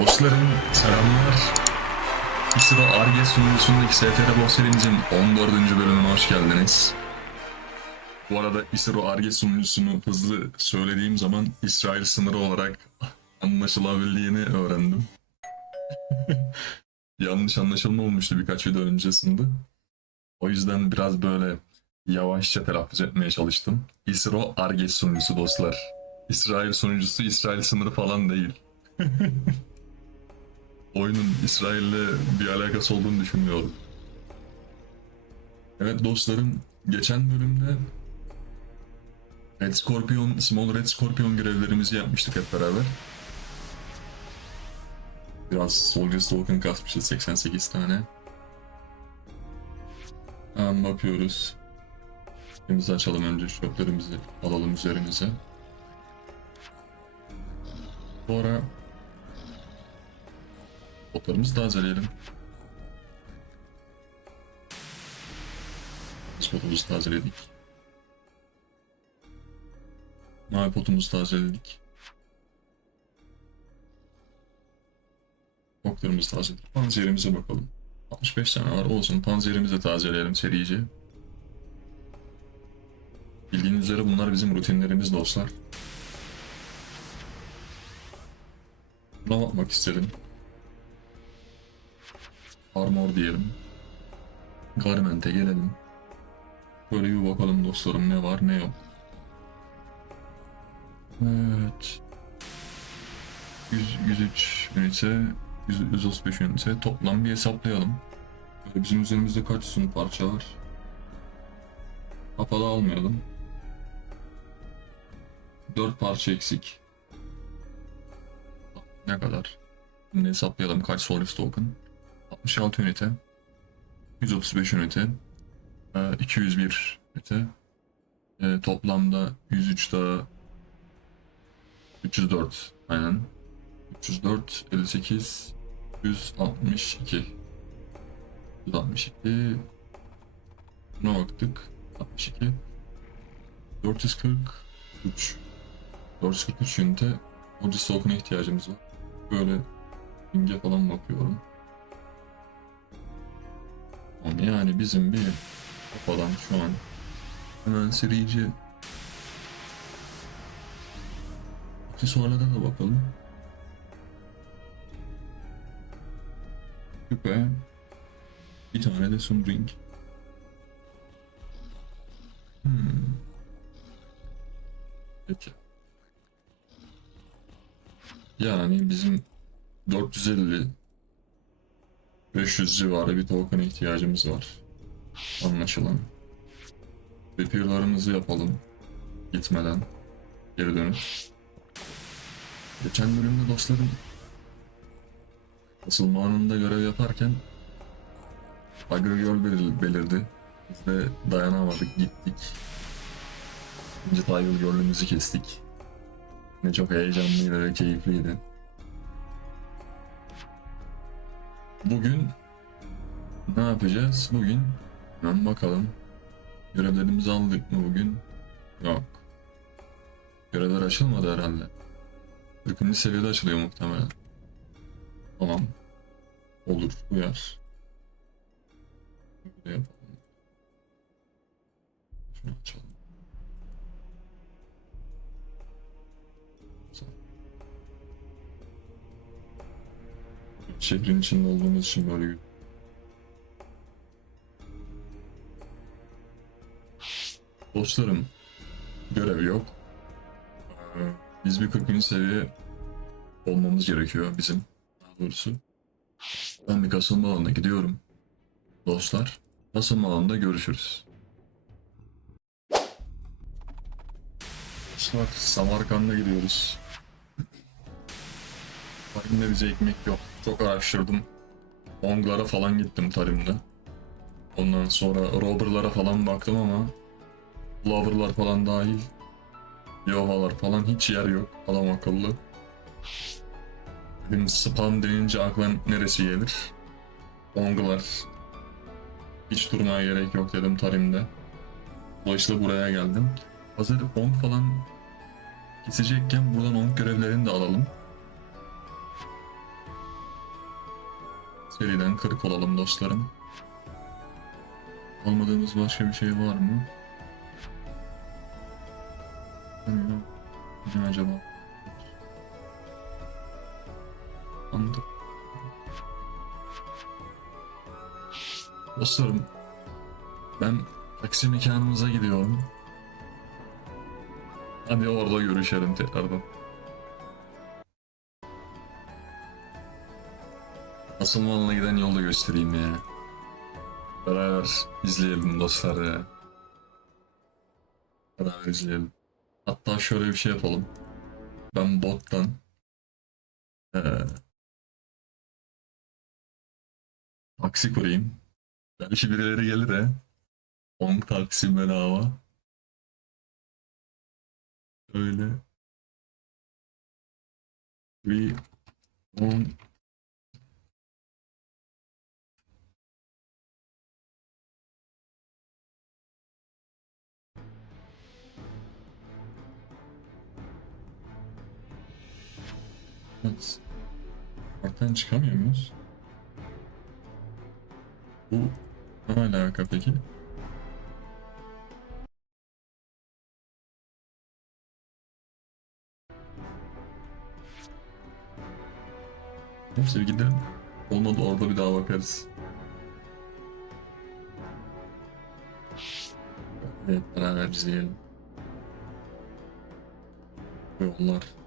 Dostlarım selamlar. İsro Arge sunucusundaki STR Box serimizin 14. bölümüne hoş geldiniz. Bu arada İsro Arge sunucusunu hızlı söylediğim zaman İsrail sınırı olarak anlaşılabildiğini öğrendim. Yanlış anlaşılma olmuştu birkaç video öncesinde. O yüzden biraz böyle yavaşça telaffuz etmeye çalıştım. İsro Arge sunucusu dostlar. İsrail sunucusu İsrail sınırı falan değil. oyunun İsrail'le bir alakası olduğunu düşünmüyorum. Evet dostlarım, geçen bölümde Red Scorpion, Small Red Scorpion görevlerimizi yapmıştık hep beraber. Biraz Soldier Token kasmışız 88 tane. Tamam yapıyoruz. Elimizi açalım önce shoplarımızı alalım üzerimize. Sonra Potlarımızı tazeleyelim. Biz potumuzu tazeledik. Mavi potumuzu tazeledik. Oklarımızı tazeledik. Panzerimize bakalım. 65 tane var olsun. Panzerimizi de tazeleyelim serice. Bildiğiniz üzere bunlar bizim rutinlerimiz dostlar. Buna bakmak istedim. Armor diyelim. Garment'e gelelim. Böyle bir bakalım dostlarım ne var ne yok. Evet. 100, 103 ünite, 100, 135 ünite. Toplam bir hesaplayalım. Böyle bizim üzerimizde kaç sun parça var? Kapalı almayalım. 4 parça eksik. Ne kadar? Şimdi hesaplayalım kaç Solis Token. 66 ünite, 135 ünite, e, 201 ünite, E, toplamda 103 daha 304 aynen. 304, 58, 162. 162. Buna baktık. 62. 443. 443 ünite. Otis token'a ihtiyacımız var. Böyle inge falan bakıyorum. Ama yani bizim bir kafadan şu an hemen serici aksesuarlara da bakalım. Küpe bir tane de sunring. Hmm. Peki. Yani bizim 450 500 civarı bir token'a ihtiyacımız var. Anlaşılan. Repair'larımızı yapalım. Gitmeden. Geri dönüp. Geçen bölümde dostlarım asılma anında görev yaparken Agro yol belir- belirdi. Biz de dayanamadık gittik. İkinci Tayıl yolumuzu kestik. Ne çok heyecanlıydı ve keyifliydi. Bugün ne yapacağız? Bugün hemen bakalım. Görevlerimizi aldık mı bugün? Yok. Görevler açılmadı herhalde. 40. seviyede açılıyor muhtemelen. Tamam. Olur. Uyar. Şunu açalım. Şehrin içinde olduğumuz için böyle Dostlarım, görev yok. Ee, Biz bir 40. seviye olmamız gerekiyor bizim. Daha doğrusu. Ben bir kasılma alanına gidiyorum. Dostlar, kasılma alanında görüşürüz. Dostlar, Samarkand'a gidiyoruz. Tarimde bize ekmek yok. Çok araştırdım. Onglara falan gittim tarimde. Ondan sonra Robber'lara falan baktım ama Lover'lar falan dahil Yovalar falan hiç yer yok adam akıllı. Dedim spam denince akla neresi gelir? Onglar. Hiç durmaya gerek yok dedim tarimde. Dolayısıyla buraya geldim. Hazır ong falan kesecekken buradan ong görevlerini de alalım. Seriden kırık olalım dostlarım. Almadığımız başka bir şey var mı? Ne acaba? Anladım. Dostlarım, ben taksi mekanımıza gidiyorum. Hadi orada görüşelim tekrardan. Asıl malına giden yolda göstereyim ya. Beraber izleyelim dostlar ya. Beraber izleyelim. Hatta şöyle bir şey yapalım. Ben bottan eee taksi kurayım. Belki birileri gelir he. 10 taksi bedava. Öyle. Bir 10 Evet. Parktan çıkamıyor muyuz? Bu ne alaka peki? Neyse bir gidelim. Olmadı orada bir daha bakarız. Evet beraber izleyelim. Yollar.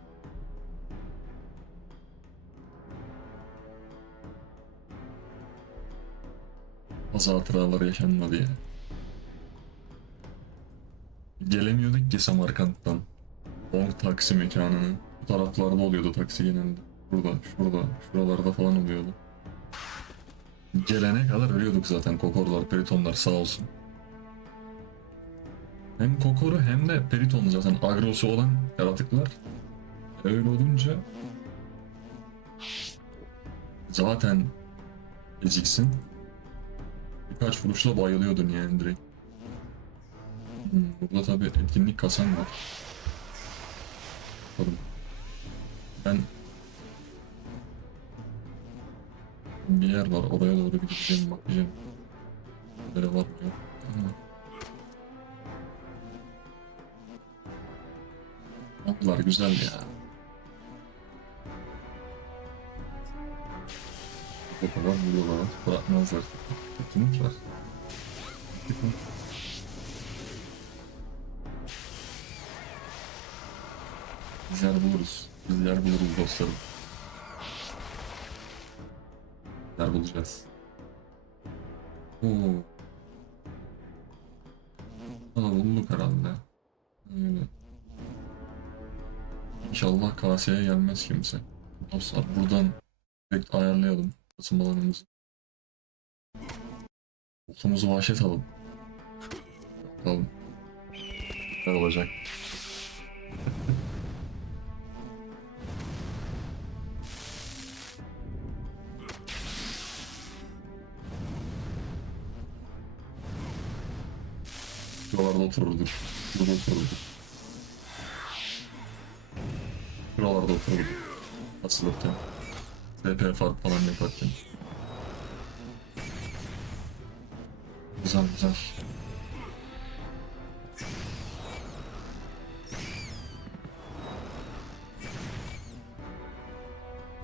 Az hatıralar yaşanmadı ya. Gelemiyorduk ki Samarkand'dan. Long taksi mekanının. Bu taraflarda oluyordu taksi genelde. Burada, şurada, şuralarda falan oluyordu. Gelene kadar ölüyorduk zaten kokorlar, peritonlar sağ olsun. Hem kokoru hem de periton zaten agrosu olan yaratıklar. Öyle olunca zaten eziksin. Birkaç vuruşla bayılıyordun yani direkt. Burada tabi etkinlik kasan var. Bakalım. Ben bir yer var oraya doğru gideceğim bakacağım. Böyle var mı yok. Atlar güzel ya. Bu kadar vuruyorlar. Bırakmazlar. Etkinlik var. Etkinlik. Biz yer buluruz. Biz yer buluruz dostlarım. Yer bulacağız. Oo. Bulduk herhalde. Öyle. İnşallah kaseye gelmez kimse. Dostlar buradan direkt ayarlayalım kasım alanımızı. Okumuzu vahşet alın. Bakalım. Ne olacak? Şuralarda otururduk. Burada otururduk. Şuralarda otururduk. Asılırken. TP fark falan yaparken. Güzel güzel.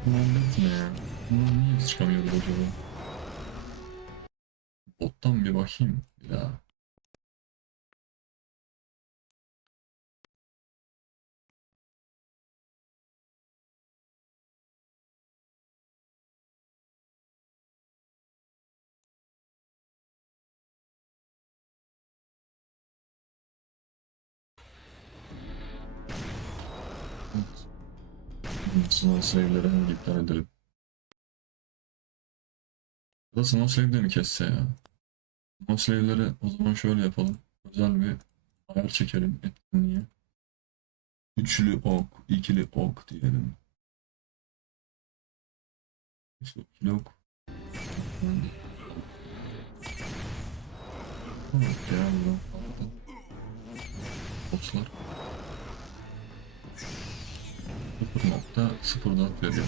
Muhabbet ne ya? Bunlar niye biz çıkamıyoruz acaba? Bottan bir bakayım Sınav save'leri hemen iptal edelim. Bu da sınav slave de mi kesse ya? Sınav slave'leri o zaman şöyle yapalım. Özel bir ayar çekelim etkinliğe. Üçlü ok, ikili ok diyelim. İşte ikili ok. Evet ya fazla. Botlar. 0.04 veriyor.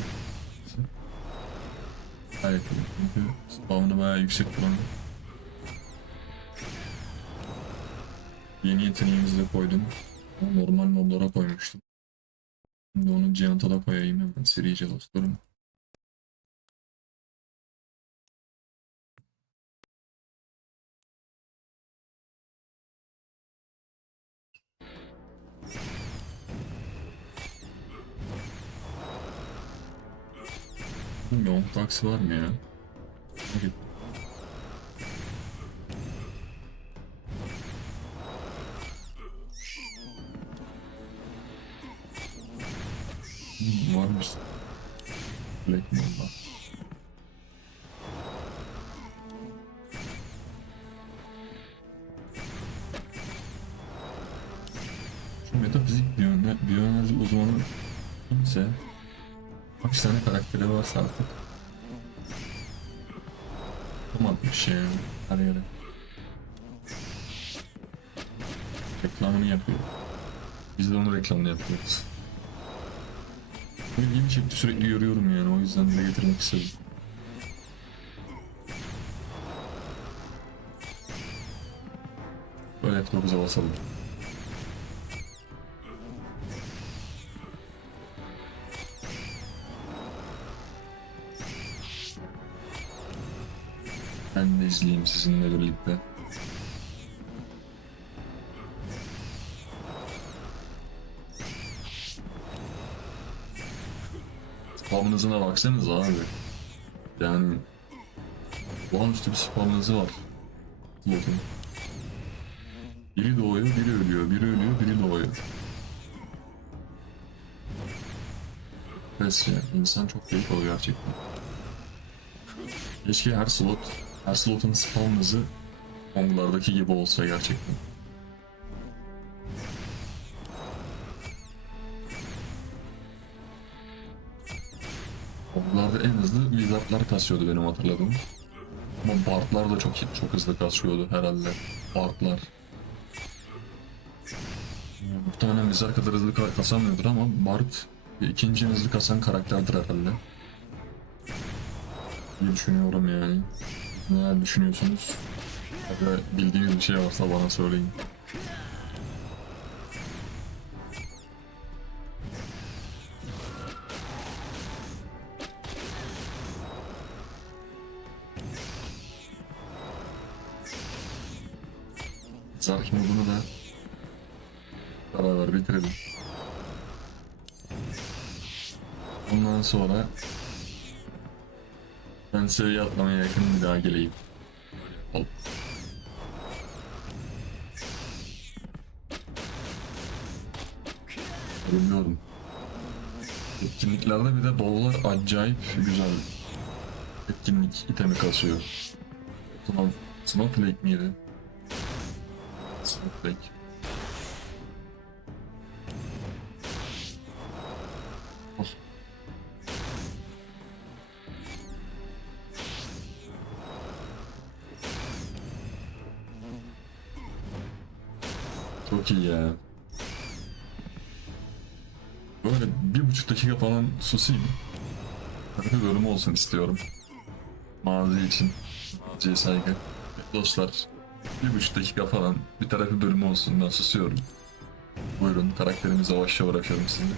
Gayet iyi. Çünkü spawn'ı bayağı yüksek buranın. Yeni yeteneğimizi de koydum. Normal moblara koymuştum. Şimdi onu Giant'a da koyayım hemen serice dostlarım. Young Taxi var mı ya? Hadi. Hmm, varmış. Black Mamba. Varsa artık Tamam bir şey yani her yere reklamını yapıyor. Biz de onun reklamını yapıyoruz. İlgimi çekti sürekli görüyorum yani o yüzden dile getirmek istedim. Böyle F9'a basalım. İzleyeyim sizinle birlikte. Spam hızına baksanıza abi. Yani olağanüstü bir spam hızı var. Slot'un. Biri doğuyor, biri ölüyor, biri ölüyor, biri doğuyor. Pes ya, insan çok keyif alıyor gerçekten. Keşke her slot, her slotun spawn hızı Kong'lardaki gibi olsa gerçekten. Kong'larda en hızlı Wizard'lar kasıyordu benim hatırladığım. Ama Bard'lar da çok çok hızlı kasıyordu herhalde. Bard'lar. Muhtemelen Wizard kadar hızlı ka- kasamıyordur ama Bard ikinci hızlı kasan karakterdir herhalde. diye düşünüyorum yani. Neler düşünüyorsunuz? Ya da bildiğiniz bir şey varsa bana söyleyin. Zark modunu da beraber bitirelim. Ondan sonra ben seviye atlamaya yakın bir daha geleyim. Al. Bilmiyorum. Etkinliklerde bir de bavullar acayip güzel. Etkinlik itemi kasıyor. Snow, Snowflake miydi? Snowflake. Susayım. Bölümü olsun istiyorum. Mazi için. Maziye saygı. Dostlar bir buçuk dakika falan bir tarafı bölümü olsun ben susuyorum. Buyurun karakterimizi yavaşça bırakıyorum sizinle.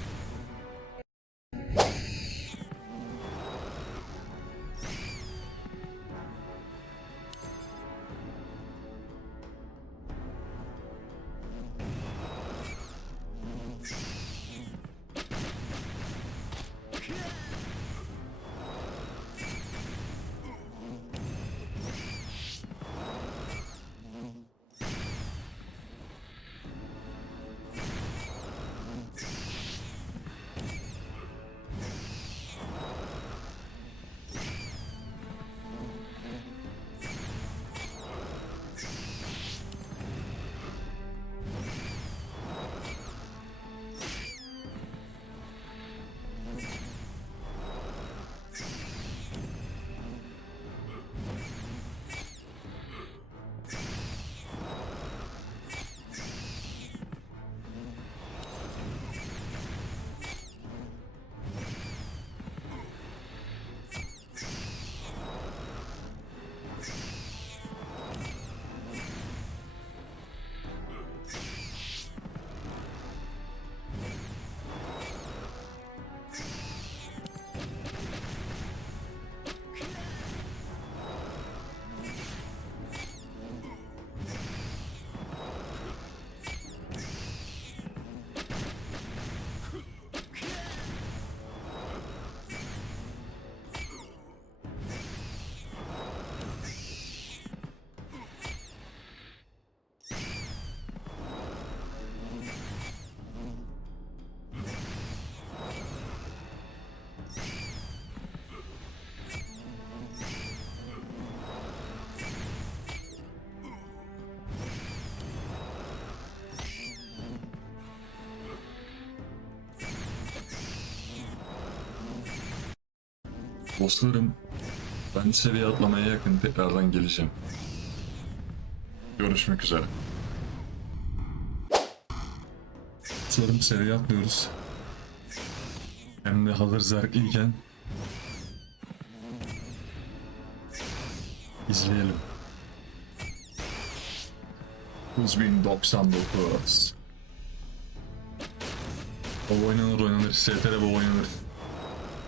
Dostlarım, ben seviye atlamaya yakın tekrardan geleceğim. Görüşmek üzere. Dostlarım seviye atlıyoruz. Hem de hazır zerkliyken izleyelim. 9099 Baba oynanır oynanır. STR baba oynanır.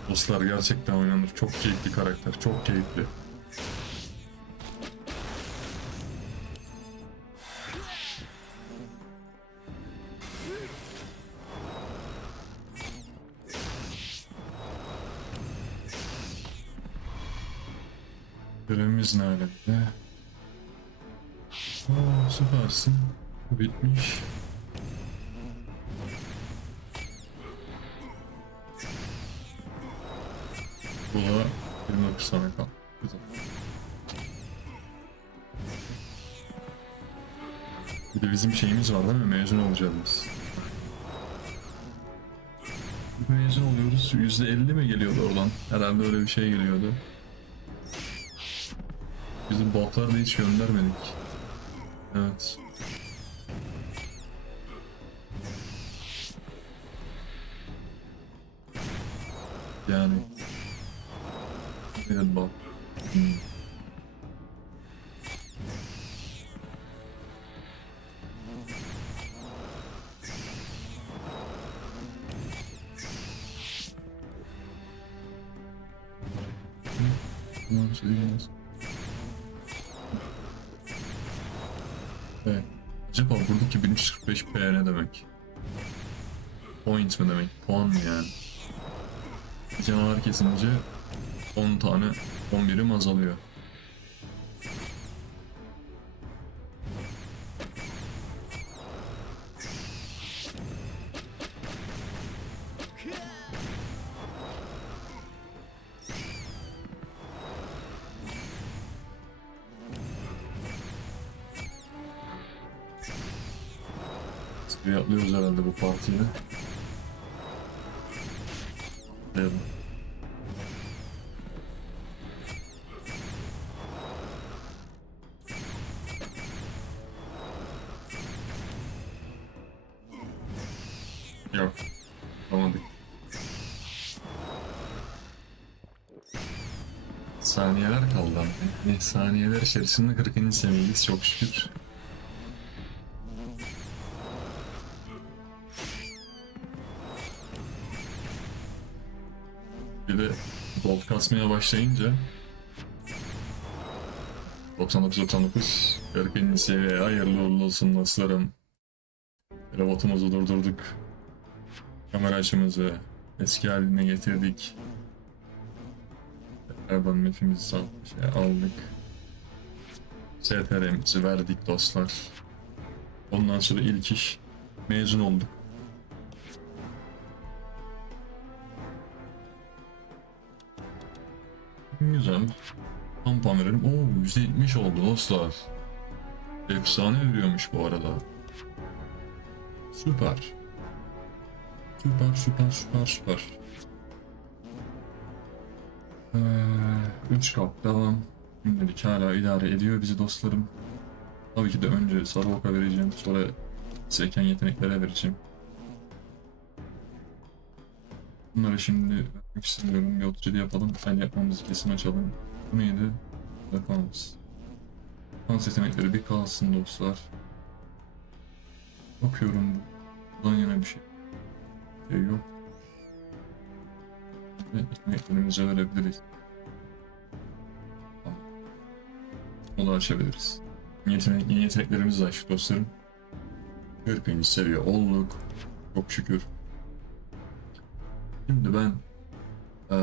Dostlar gerçekten oynanır. Çok keyifli karakter. Çok keyifli. Görevimiz nerede? Aa, süpersin. Bitmiş. Bu da 29 tane kaldı. Güzel. Bir de bizim şeyimiz var değil mi? Mezun olacağız biz. Mezun oluyoruz. %50 mi geliyordu oradan? Herhalde öyle bir şey geliyordu. Bizim botları da hiç göndermedik. Evet. Yani. Tamam, söyleyeceğiz. Evet. Acaba buradaki 1345p ne demek? Point mi demek? Puan mı yani? Canavar kesince 10 tane 11'im azalıyor. Atlıyoruz herhalde bu partiye. Atlayalım. Saniyeler içerisinde 40. seviyeyiz çok şükür. Bir de gold kasmaya başlayınca 99-99 40. seviye hayırlı uğurlu olsun dostlarım. Robotumuzu durdurduk. Kamera açımızı eski haline getirdik. Tekrardan map'imizi şey aldık. STR'mizi verdik dostlar. Ondan sonra ilk iş mezun olduk. Güzel. Tam puan verelim. Oo %70 oldu dostlar. Efsane veriyormuş bu arada. Süper. Süper süper süper süper. Ee, 3 kap devam. Şimdilik hala idare ediyor bizi dostlarım. Tabii ki de önce sarı oka vereceğim. Sonra seken yeteneklere vereceğim. Bunları şimdi vermek istemiyorum. Bir 37 yapalım. El yapmamızı kesin açalım. Bu neydi? Defans. Defans yetenekleri bir kalsın dostlar. Bakıyorum. Buradan yine bir şey, şey yok. Ve yeteneklerimizi verebiliriz. Onu açabiliriz. Yetenek, yeni yeteneklerimiz açık dostlarım. 40. seviye olduk. Çok şükür. Şimdi ben eee,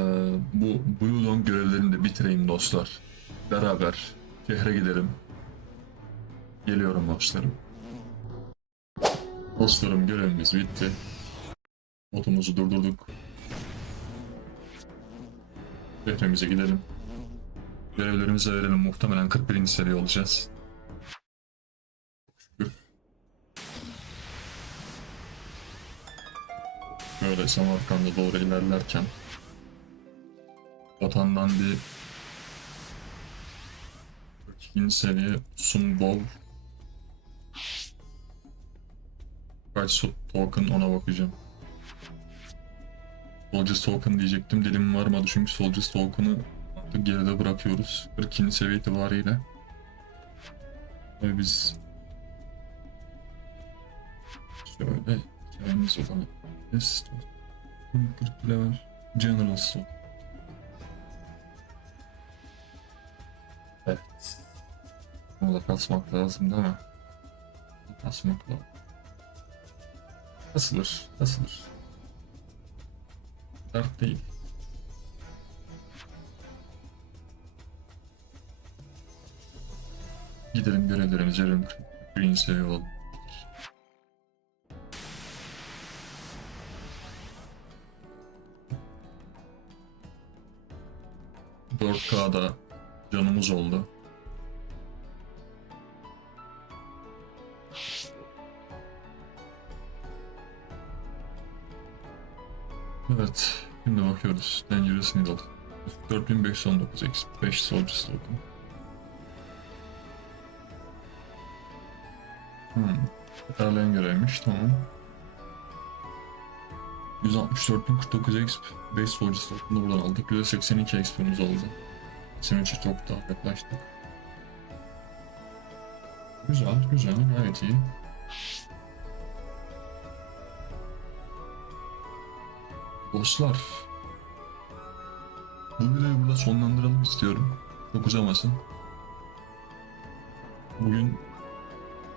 bu Blue görevlerini de bitireyim dostlar. Beraber şehre gidelim. Geliyorum dostlarım. Dostlarım görevimiz bitti. Botumuzu durdurduk. Şehrimize gidelim. Görevlerimizi verelim. Muhtemelen 41. seviye olacağız. Böyle Samarkand'a doğru ilerlerken Vatandan bir 42. seviye Sunbol Kaç token ona bakacağım. Soldiers token diyecektim. Dilim varmadı çünkü Soldiers token'ı geride bırakıyoruz. 42. seviye itibariyle. Ve biz şöyle hikayemiz olan Yes, 40 level General Store. Evet. Bunu da kasmak lazım değil mi? Kasmak lazım. Kasılır, kasılır. Dert değil. Gidelim görevlerimizi yarın green seviye olalım. Dört K'da canımız oldu. Evet, şimdi bakıyoruz. Dangerous Needle. 4519 X 5 Soldier Token. Hmm. Tekrarlayan görevmiş, tamam. 164.049 XP 5 Soldier Token'ı buradan aldık. %82 XP'miz oldu. Senin için çok daha yaklaştık. Güzel, güzel, gayet iyi. Dostlar. Bu videoyu burada sonlandıralım istiyorum. Çok uzamasın. Bugün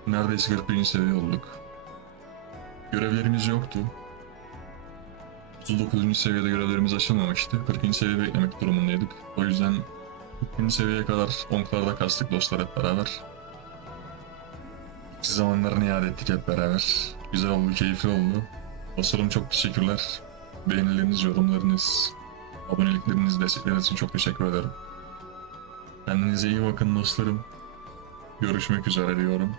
neredeyse 41. seviye olduk. Görevlerimiz yoktu. 39. seviyede görevlerimiz açılmamıştı. 40. seviye beklemek durumundaydık. O yüzden 40. seviyeye kadar onklarda kastık dostlar hep beraber. Eski zamanlarını iade ettik hep beraber. Güzel oldu, keyifli oldu. Dostlarım çok teşekkürler. Beğenileriniz, yorumlarınız, abonelikleriniz, destekleriniz için çok teşekkür ederim. Kendinize iyi bakın dostlarım. Görüşmek üzere diyorum.